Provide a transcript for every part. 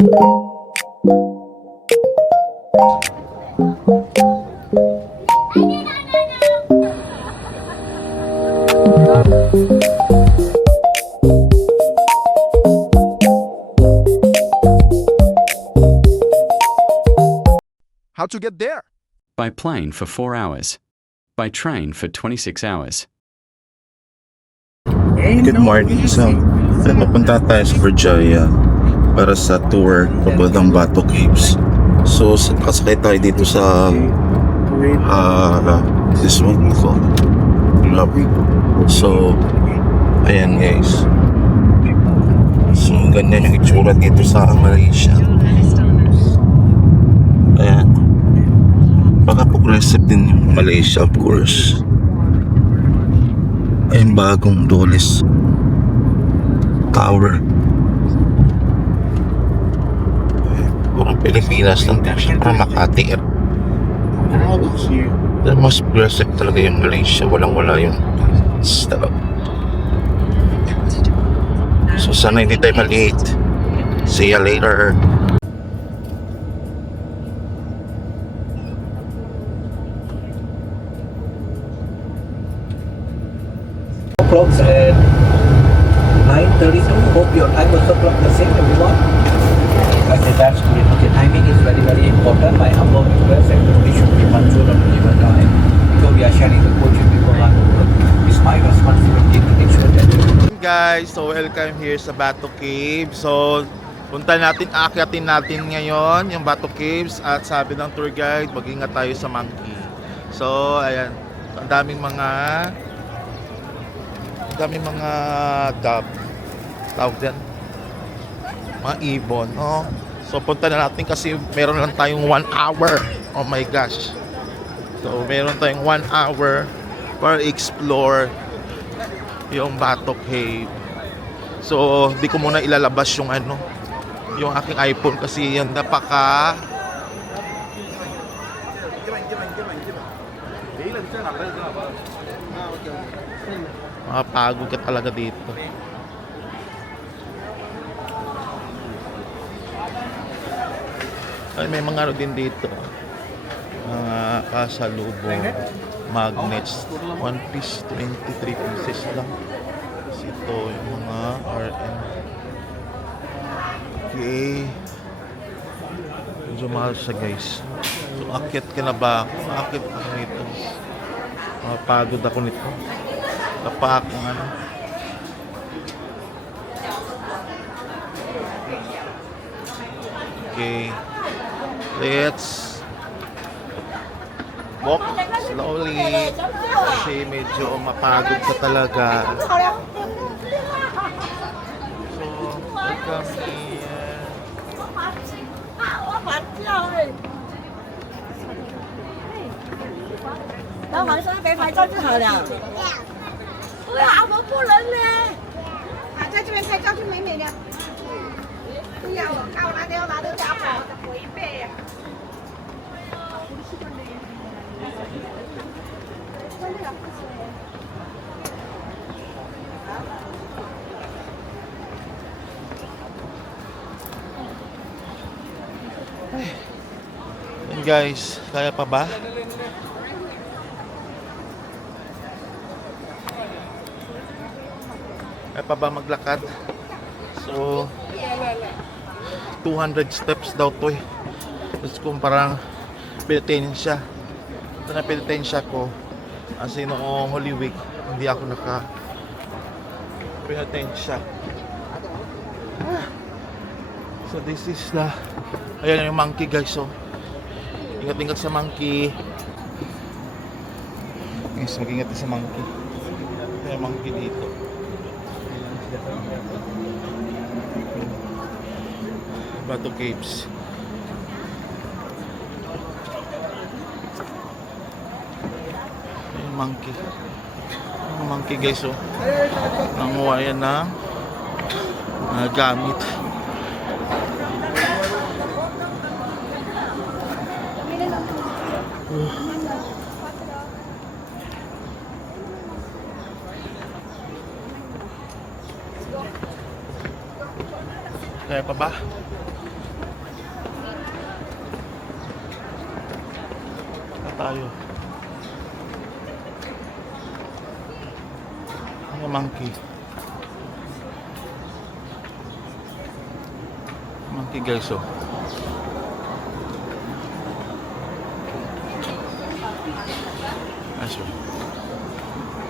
How to get there? By plane for 4 hours. By train for 26 hours. Good morning. So, papunta tayo sa Virginia para sa tour papuntang Bato Caves. So, kasakay tayo dito sa this one ko. So, ayan guys. So, ganyan yung itsura dito sa Malaysia. Ayan. Baka progressive din yung Malaysia, of course. Ayan, bagong Dulles Tower. Purong Pilipinas lang din. Siyempre Makati. The most progressive talaga yung Malaysia. Walang-wala yung talaga. So sana hindi tayo maliit. See ya later. Clocks at 9:32. Hope your time also clock the same, everyone. Okay, that's great. Okay, timing is very, very important. My humble request, everybody should be punctual and deliver time. Because we are sharing the coach with people on the road. It's my responsibility to make sure that Guys, so welcome here sa Bato Caves. So, aakyatin natin ngayon yung Bato Caves at sabi ng tour guide, mag-ingat tayo sa monkey. So, ayan, ang daming mga dove, tawag din, mga ibon, no? So punta na natin kasi meron lang tayong 1 hour. Oh my gosh. So meron tayong 1 hour para explore yung Bato Cave. So di ko muna ilalabas yung yung aking iPhone kasi yan makapagod ka talaga dito. Ay, may mga din dito. Mga kasalubong, magnets, 1 piece, 23 pieces lang. Tapos ito, yung mga RM. Okay. Medyo mahal siya guys. So, akit ka na ba? Akit ako nito. Pagod ako nito. Tapak ng Okay. Let's walk slowly kasi medyo mapagod ka talaga. So, welcome here. 等晚上别拍照就好了。对啊，我不能呢。啊，在这边拍照就美美的。对呀，我靠，拿着家伙的回背呀。Yan guys, kaya pa ba? Kaya pa ba maglakad? So 200 steps daw to eh. Tapos kung parang penitensya. Ito na penitensya ko. Kasi noong Holy Week hindi ako penitensya. So this is ayan yung monkey guys. So ingat-ingat sa monkey. Guys, mag-ingat sa monkey. May monkey dito. Bato Caves. Yung monkey. Yung monkey guys, oh. Nanguha yan ng gamit. Kaya pa ba? tayo. Ano monkey? Monkey guys, oh. Aso.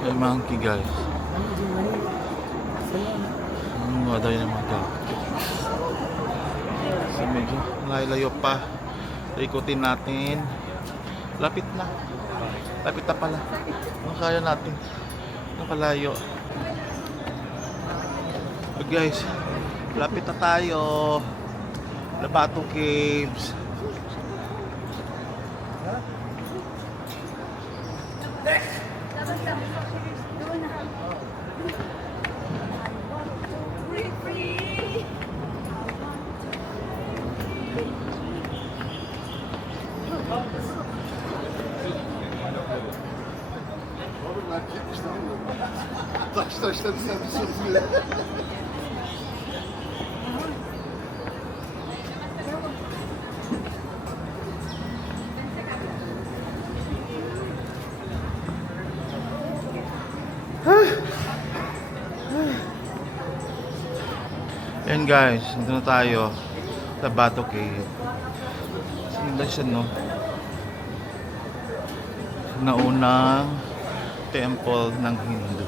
May monkey guys. Ano daw yung mga tao? So medyo layo pa. Ikutin natin. Lapit na. Lapit na pala. Ano kaya natin? Ano kalayo? So guys, lapit na tayo. Labato Caves. Yan guys, dito na tayo sa Bato Cave. Ganda siya, no? Naunang temple ng Hindu.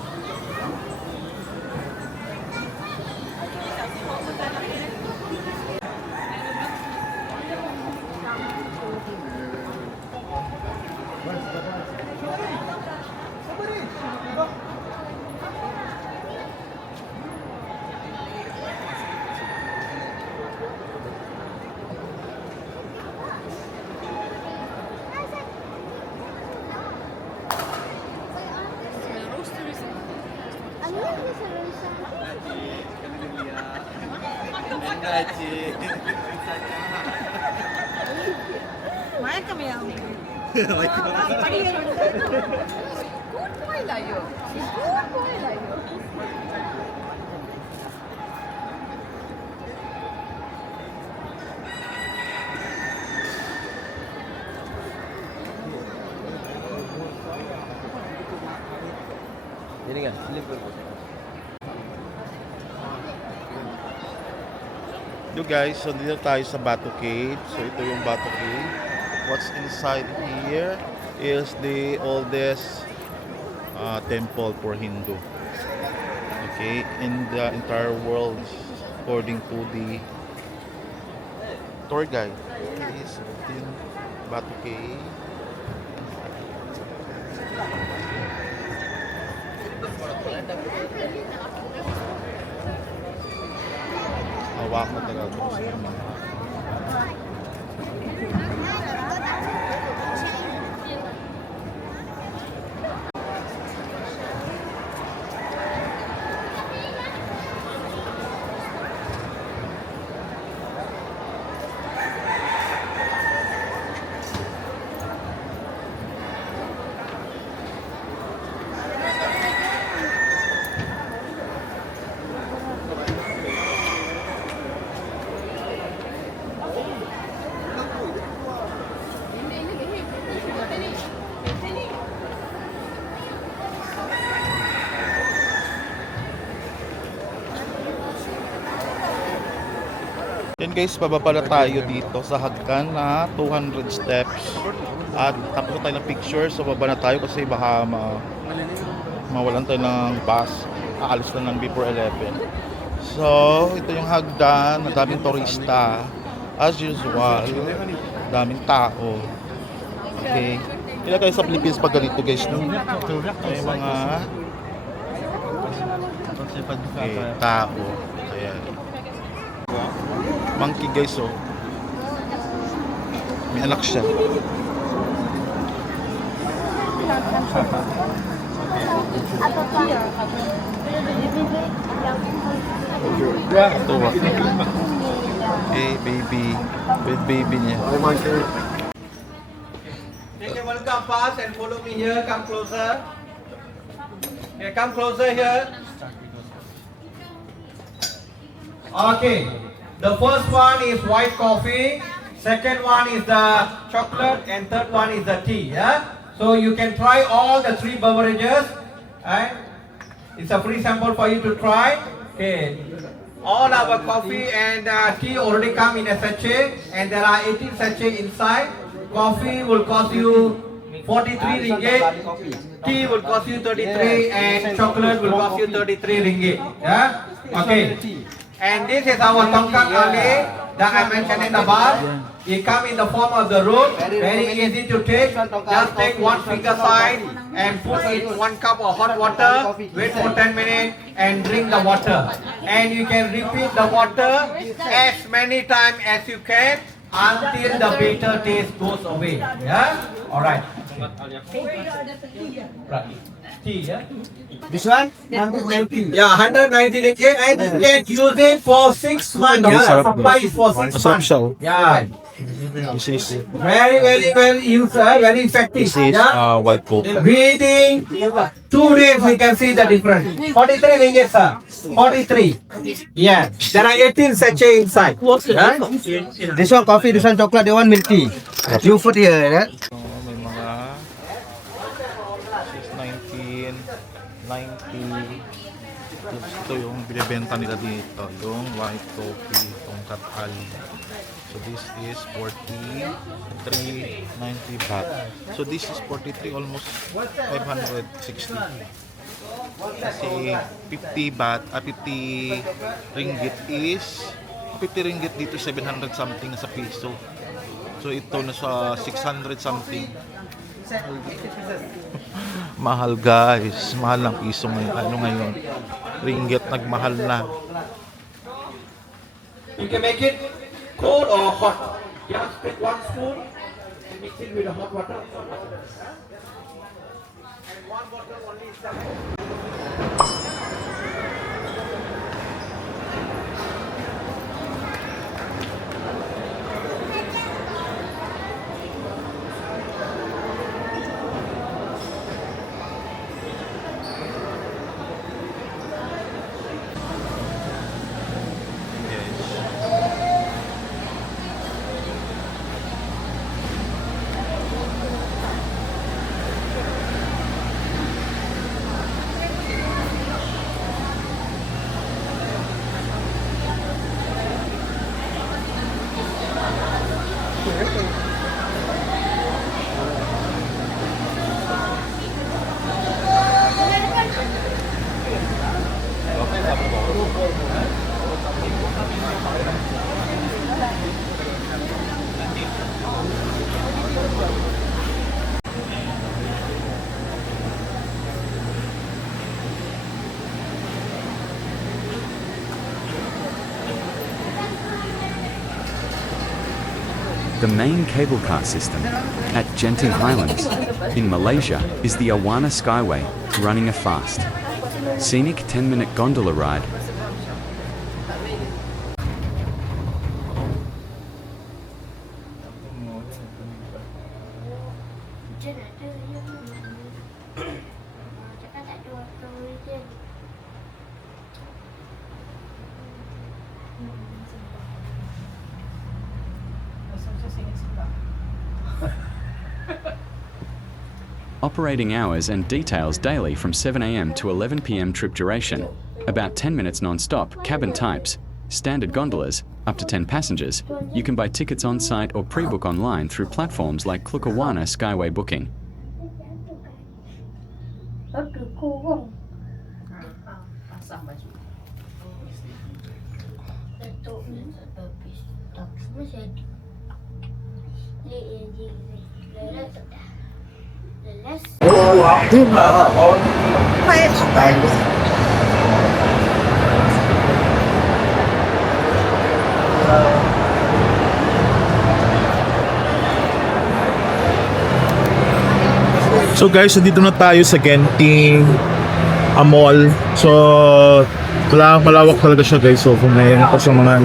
Yo guys, so dito tayo sa Bato Cave. So ito yung Bato Cave. What's inside here is the oldest temple for Hindu. Okay, in the entire world, according to the tour guide. It is in Bato Cave. Hawak mo talaga. Yan guys, bababa na tayo dito sa hagdan na 200 steps. At tapos na tayo ng picture, so baba na tayo kasi baka mawalan tayo ng bus. Aalis na ng before 11. So, ito yung hagdan, daming turista. As usual, daming tao. Okay. Kailan tayo sa Philippines pag ganito guys, no? May mga tao. Ayan. Monkey guys, oh. May anak siya. Ito ah. Okay, baby. With baby niya. Take a welcome pass and follow me here. Come closer. Here, come closer here. Okay. The first one is white coffee. Second one is the chocolate, and third one is the tea. Yeah. So you can try all the three beverages, and it's a free sample for you to try. Okay. All our coffee and tea already come in a sachet, and there are 18 sachets inside. Coffee will cost you 43 ringgit. Tea will cost you 33, and chocolate will cost you 33 ringgit. Yeah. Okay. And this is our tongkat ali that I mentioned in the bar. It comes in the form of the root, very easy to take. Just take one finger size and put in 1 cup of hot water, wait for 10 minutes and drink the water. And you can repeat the water as many times as you can until the bitter taste goes away. Yeah? Alright. Right. Tea, yeah? This one? 190. Yeah, 190 ringgit, and you can use it for 6 months. Yeah, supply is for 6 months. Yeah. This is, Very user, very effective. this is Yeah. white coke. Reading 2 days, we can see the difference. 43 ringgit, sir. 43. Yeah. There are 18 sachets inside. Yeah? This one coffee, this one chocolate, that one milk tea. You put here, right? So, may mga 619, 90. Ito yung binibenta nila dito, yung white coffee, tongkat ali. So this is 43.90 baht. So this is 43, almost 560. Kasi 50 baht, 50 ringgit is 50 ringgit dito 700 something sa piso. So ito na sa 600 something. Mahal guys, mahal ang piso ngayon. Ano ngayon? Ringgit nagmahal na. You can make it cold or hot. Just take 1 spoon and mix it with the hot water. And 1 bottle only is enough. The main cable car system at Genting Highlands in Malaysia is the Awana Skyway, running a fast, scenic 10-minute gondola ride. Operating hours and details daily from 7 a.m. to 11 p.m. trip duration, about 10 minutes non-stop, cabin types, standard gondolas, up to 10 passengers. You can buy tickets on site or pre-book online through platforms like Klook Awana Skyway Booking. So guys, nandito na tayo sa Genting Mall. So malawak talaga siya guys. So kung may pa sa mga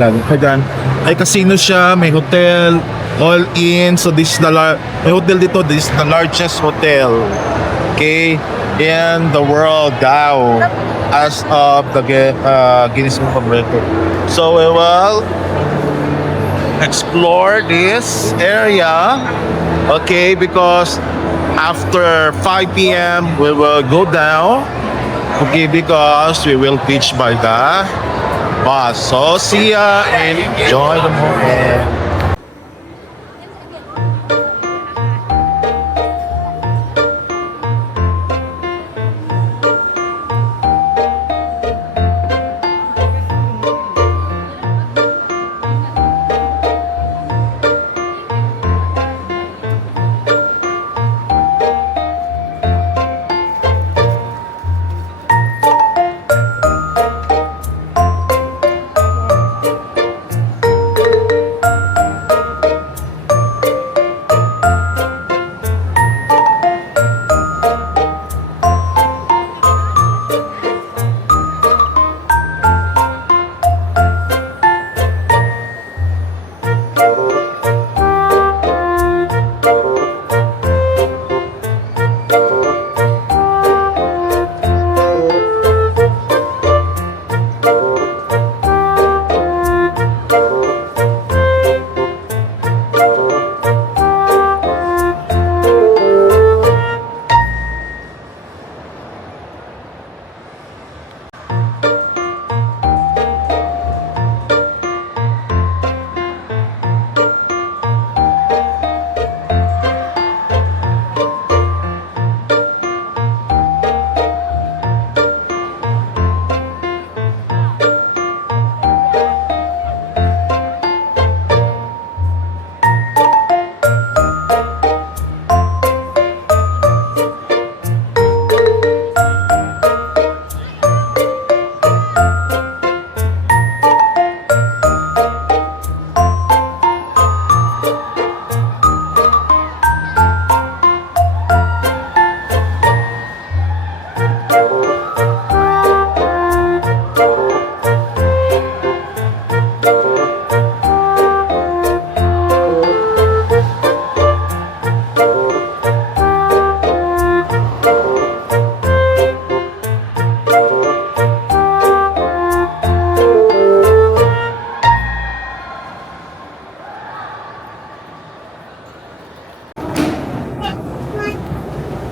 lalakad, ay casino siya, may hotel, all in. So this is the may hotel dito. This is the largest hotel, okay, in the world now as of the Guinness Book of Records. So we will explore this area. Okay, because after 5 p.m. we will go down. Okay, because we will teach by the bus. So see ya and enjoy the moment.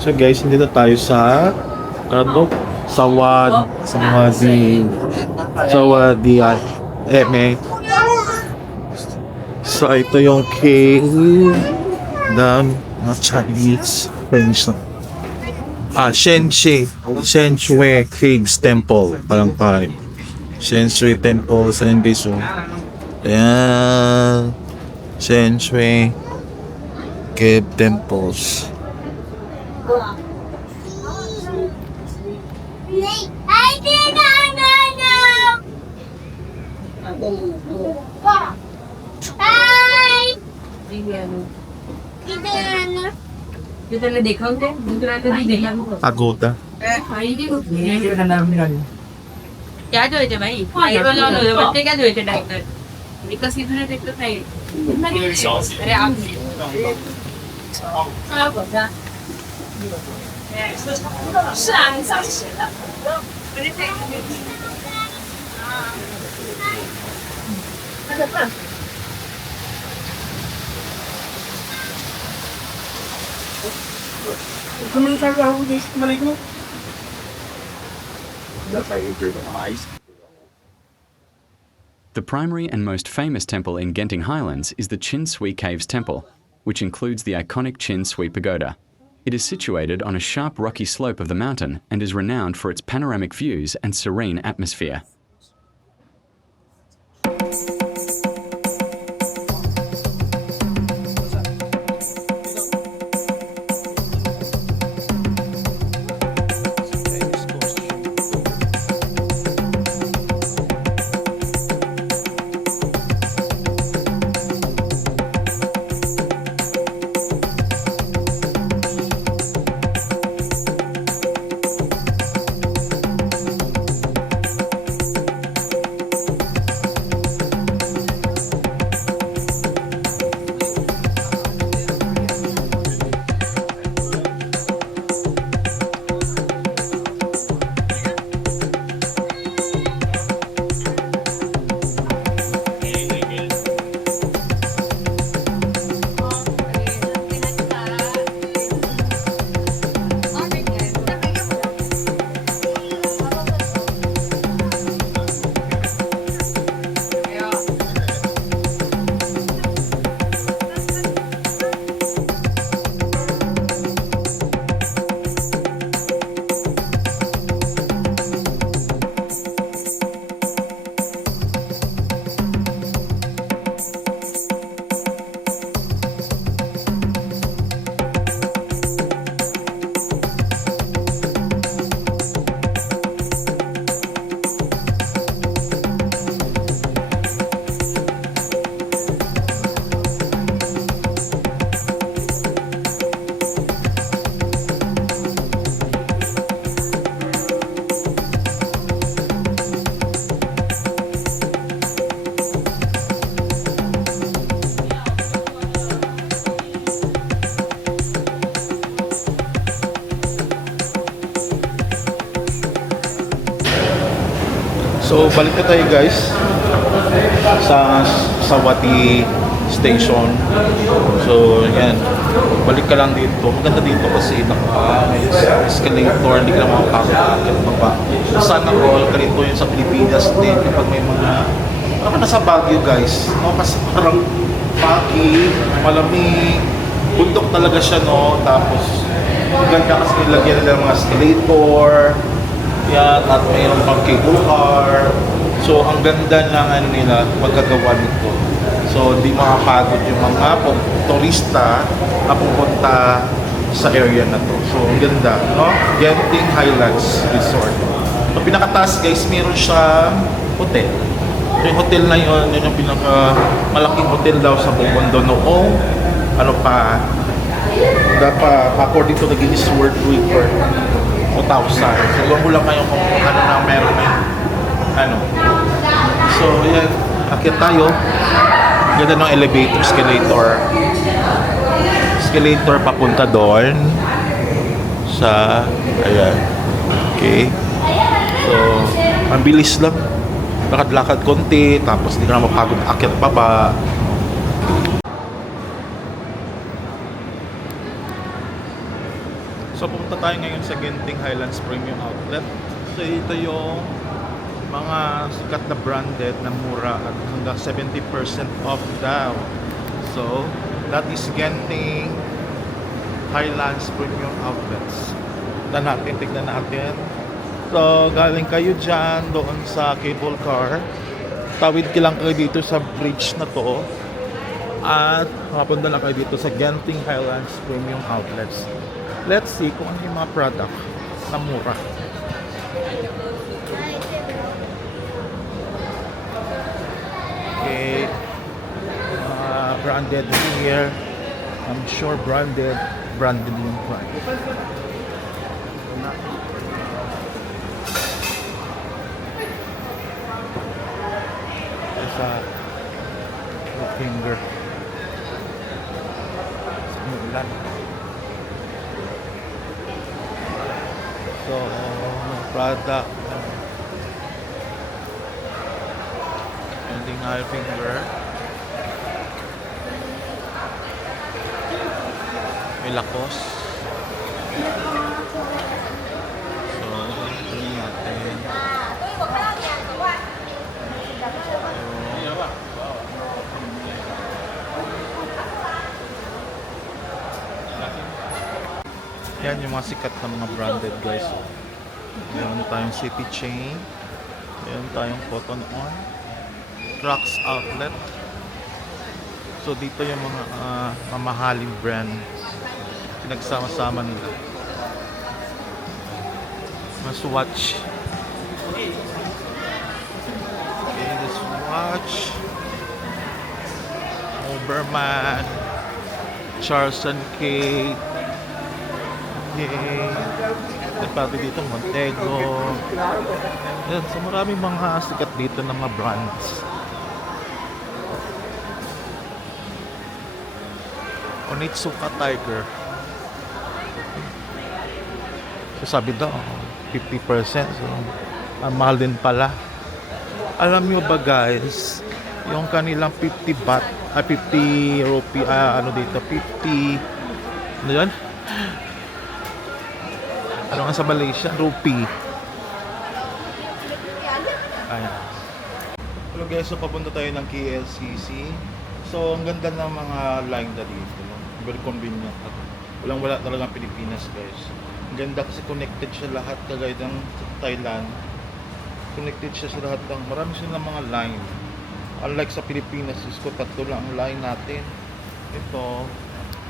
So guys, dito tayo sa Sawadi Eme. So ito yung cave ng mga Chinese French. Shenshue Caves Temple. Parang tayo. Shenshue Temple sa this one. Ayan. Shenshue Cave Temples. Pagoda. क्या जो है भाई फाइबर लो लो बच्चे क्या जो है डॉक्टर विकास इधर देखते थे अरे आप आप बता 是啊，你上学了。那个饭。The primary and most famous temple in Genting Highlands is the Chin Swee Caves Temple, which includes the iconic Chin Swee Pagoda. It is situated on a sharp rocky slope of the mountain and is renowned for its panoramic views and serene atmosphere. So, balik na tayo guys sa Sawati Station. So, yan. Balik ka lang dito. Maganda dito kasi may escalator, hindi ka na makakakit pa. Sana all, ganito yun sa Pilipinas din kapag may mga parang nasa Baguio guys. No? Kasi parang pagi, malamig, bundok talaga siya, no? Tapos, maganda kasi nilagyan nila ng mga escalator. Yan, at mayroon pang cable car. So, ang ganda ng ano nila, pagkagawa nito. So, hindi makapagod yung mga turista na pupunta sa area na to. So, ang ganda, no? Genting Highlands Resort. So, pinakataas guys, meron siyang hotel. Yung hotel na yun, yun yung malaking hotel daw sa buong mundo noong ano pa, according to the Guinness World Record 2000. So, huwag mo lang kayo kung ano na meron na ano. So, yan. Akit tayo. Ganda ng elevator, escalator papunta doon sa, ayan. Okay. So, ang bilis lang. Lakad-lakad konti, tapos hindi ka na mapagod akit baba. So, pupunta tayo ngayon sa Genting Highlands Premium Outlet. So, ito yung mga sikat na branded na mura at hanggang 70% off daw. So, that is Genting Highlands Premium Outlets. Tignan natin. So, galing kayo dyan, doon sa cable car. Tawid ka lang kayo dito sa bridge na to. At mapunta lang kayo dito sa Genting Highlands Premium Outlets. Let's see kung ano yung mga product na mura. Okay, branded here. I'm sure branded yung price. There's a finger. Simulan. So, product. Ending eye finger. May lakos. So, ito natin. Yan yung mga sikat na mga branded guys. Meron tayong City Chain. Meron tayong Cotton On. Crocs Outlet. So dito yung mga mamahaling brand pinagsama-sama nila. Mas watch. Okay, this watch. Oberman. Charles & Kate. Okay. At pati dito Montego. Yan, so maraming mga sikat dito na mga brands. Onitsuka Tiger. So sabi daw 50%, so ang mahal din pala. Alam nyo ba guys, yung kanilang 50 baht, 50 rupee, ano dito, 50, ano yun? Ano nga sa Malaysia? Rupee. Ayan. Hello guys, so papunta tayo ng KLCC. So ang ganda ng mga line na dito, no? Very convenient. Wala talagang Pilipinas guys. Ang ganda kasi connected siya lahat, kagaya ng Thailand. Connected siya sa lahat ng, marami silang mga line. Unlike sa Pilipinas, isko tatlo lang ang line natin. Ito,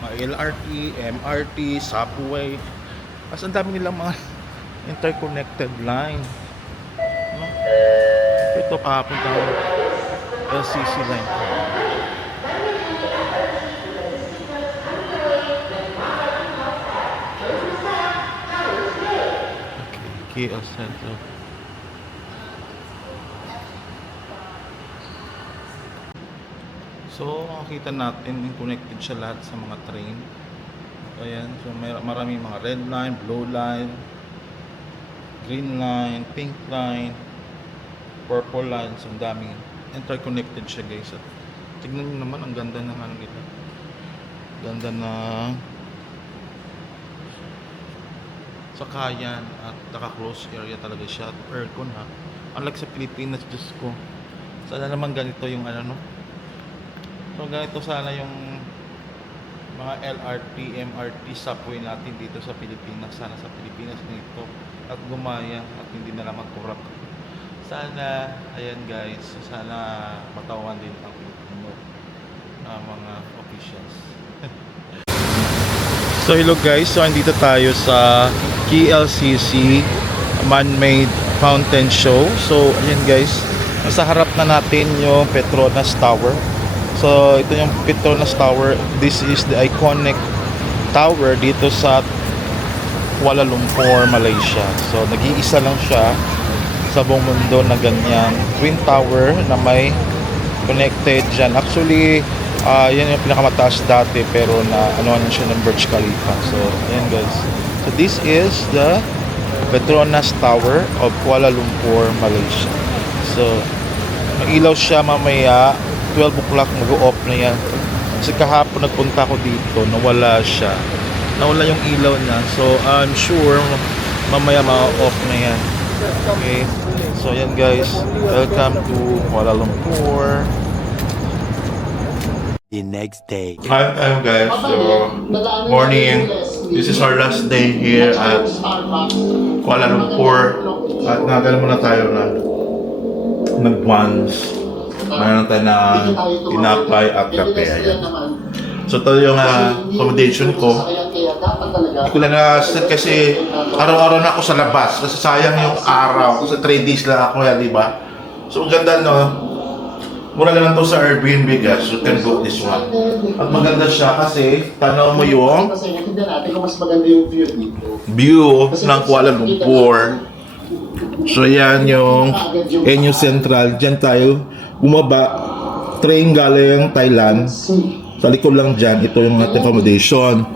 mga LRT, MRT, subway. Mas ang dami nilang mga interconnected line. No? Ito papunta ng LCC line. Okay, KL Central. So, makikita natin connected siya lahat sa mga train. Ayan, so maraming mga red line, blue line, green line, pink line. purple lines, ang daming interconnected siya guys. At tignan nyo naman, ang ganda ng ano nila. Ganda na sakayan at naka-close area talaga siya at aircon ha. Unlike sa Pilipinas, Diyos ko. Sana naman ganito yung ano no. So ganito sana yung mga LRT, MRT, subway natin dito sa Pilipinas. Sana sa Pilipinas nito at gumaya at hindi na lang mag-corrupt. Sana, ayan guys, sana matawan din ang Pilipino mga officials. So hello guys, so andito tayo sa KLCC Man-Made Fountain Show. So ayan guys, nasa harap na natin yung Petronas Tower. So ito yung Petronas Tower. This is the iconic tower dito sa Kuala Lumpur, Malaysia. So nag-iisa lang siya sa buong mundo na ganyan twin tower na may connected dyan. Actually yan yung pinakamataas dati pero na ano siya ng Burj Khalifa. So ayan guys, so this is the Petronas Tower of Kuala Lumpur, Malaysia. So mag-ilaw siya mamaya 12 o'clock, mag-off na yan. Kasi kahapon nagpunta ko dito, nawala siya, nawala yung ilaw niya. So I'm sure mamaya ma-off na yan. Okay, so yan guys, welcome to Kuala Lumpur. The next day. Hi guys, so morning. This is our last day here at Kuala Lumpur. At nagano muna tayo na nag-once. Mayroon tayo na tinapay at kape. Ayan. So ito yung accommodation ko. Hindi ko lang na-set kasi araw-araw na ako sa labas. Kasi sayang yung araw. Kasi 3 days lang ako yan, di ba? So ang ganda no. Mura lang to sa Airbnb guys. You can book this one. At maganda siya kasi tanaw mo yung view ng Kuala Lumpur. So yan yung Enyo Central. Diyan tayo bumaba. Train galing Thailand. Sa likod lang dyan. Ito yung ating accommodation.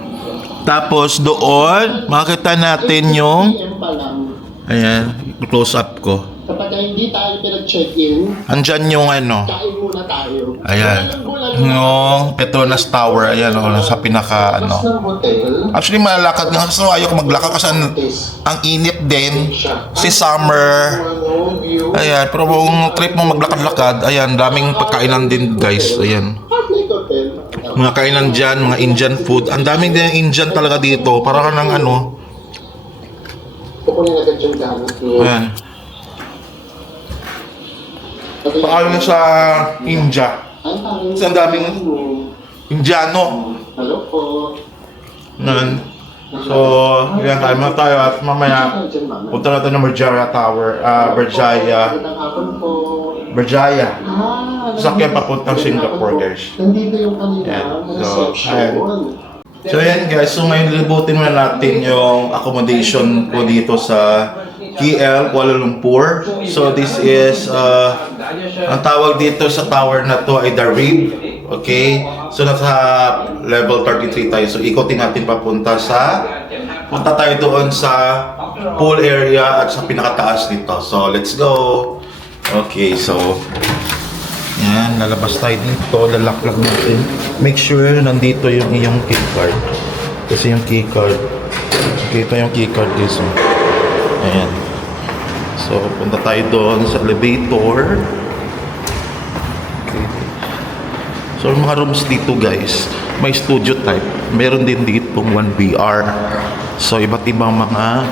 Tapos doon makikita natin yung ayan, close up ko. Kapag hindi tayo pinag-check-in, andyan yung ano, kain muna tayo. ayan, yung Petronas Tower, ayan o, sa pinaka ano. Ng hotel, Actually malalakad nga, so ayoko maglakad kasi ang init din, si summer. view, Ayan, pero kung trip mo maglakad-lakad, ayan, daming pagkainan din guys, ayan. public hotel. Mga kainan dyan, mga Indian food, ang daming din Indian talaga dito, para ka ng ano, Kukunin agad yung gamit mo. ayan. Paano na sa India, Ay, parang- kasi ang daming Indiano. Hello po. Yan. So, yan, kain muna tayo at mamaya punta natin ng Berjaya Tower, Berjaya, Magandang hapon po. Berjaya. Sasakyan nandito- papuntang Singapore guys. Nandito yung kanila, Yan. So, reception. So yan guys, so ngayon libutin muna natin yung accommodation ko dito sa KL, Kuala Lumpur. So this is, ang tawag dito sa tower na to ay The Rib. Okay? So nasa level 33 tayo. So ikotin natin papunta punta tayo doon sa pool area at sa pinakataas nito. So let's go. Okay, so yan, lalabas tayo dito, lalaklag natin. Make sure nandito yung iyong key card. Kasi yung key card, okay, ito yung key card guys. Ayan. So, punta tayo doon sa elevator. Okay. So, yung mga rooms dito guys, may studio type. Meron din dito 1BR. So, iba't ibang mga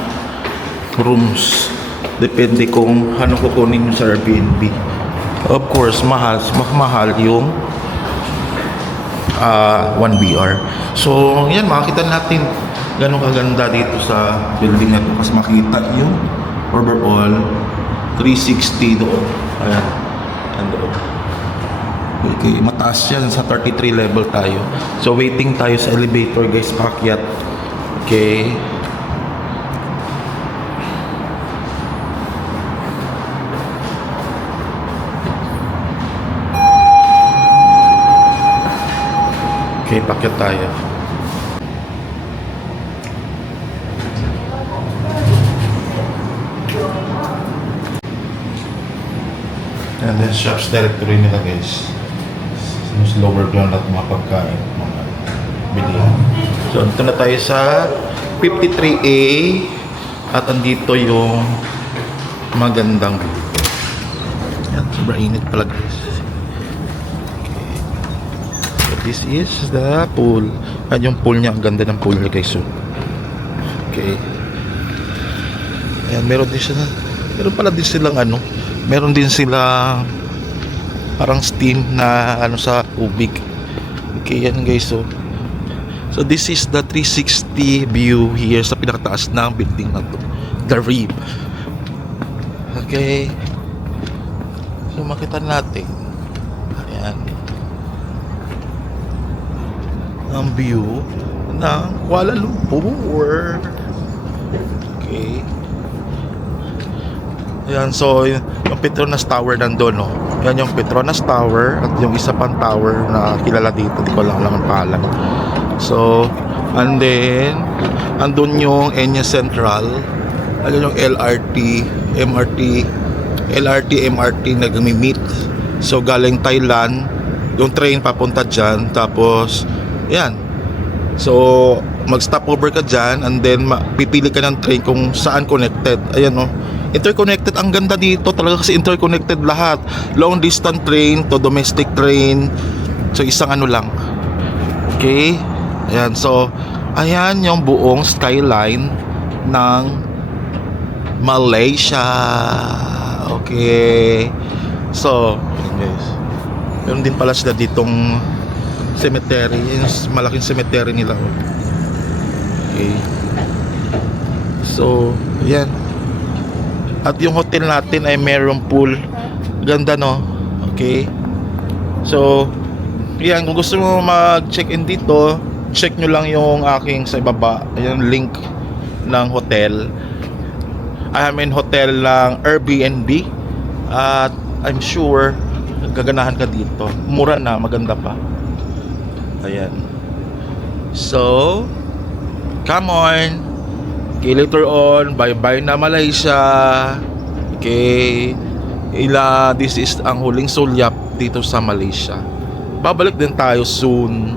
rooms. Depende kung ano kukunin nyo sa Airbnb. Of course, mahal yung 1BR. So, yan, makikita natin gano'ng kaganda dito sa building na ito. Kasi makita yung overall 360 doon. Ayan. Ayan doon. Okay, mataas yan. Sa 33 level tayo. So, waiting tayo sa elevator guys, paakyat. Okay. Okay, pakyat tayo. And then shops directory nila guys. Mas lower ground at mga pagkain, mga bilihan. So dito na tayo sa 53A at andito yung magandang view. Yan, sobrang init pala guys. Okay. So this is the pool. At yung pool niya, ang ganda ng pool niya guys. So, okay. Ayan, meron pala din silang meron din sila parang steam na sa tubig. Okay, yan guys. So this is the 360 view here sa pinakataas ng building na to, the Reef. Okay, so makita natin, ayan, ang view ng Kuala Lumpur. Okay. Ayan, so yung Petronas Tower nandun, no? Yan yung Petronas Tower at yung isa pang tower na kilala dito, di ko lang alam ang pangalan. So, and then andun yung Enya Central, andun yung LRT, MRT nag-meet. So, galing Thailand, yung train papunta dyan, tapos, yan. So, mag-stop over ka dyan, and then pipili ka ng train kung saan connected. Ayan, no? Interconnected, ang ganda dito talaga kasi interconnected lahat. Long distance train to domestic train. So isang lang. Okay? Ayan, so ayan yung buong skyline ng Malaysia. Okay. So, guys. Meron din pala sila ditong cemetery. Yung malaking cemetery nila. Okay. So, ayan. At yung hotel natin ay mayroong pool. Ganda, no? Okay. So, yan. Kung gusto mo mag-check-in dito, check nyo lang yung aking sa ibaba. Ayan, link ng hotel. I mean, hotel ng Airbnb. At I'm sure, gaganahan ka dito. Mura na, maganda pa. Ayan. So, come on. Okay, later on, bye-bye na Malaysia. Okay. This is ang huling sulyap dito sa Malaysia. Babalik din tayo soon.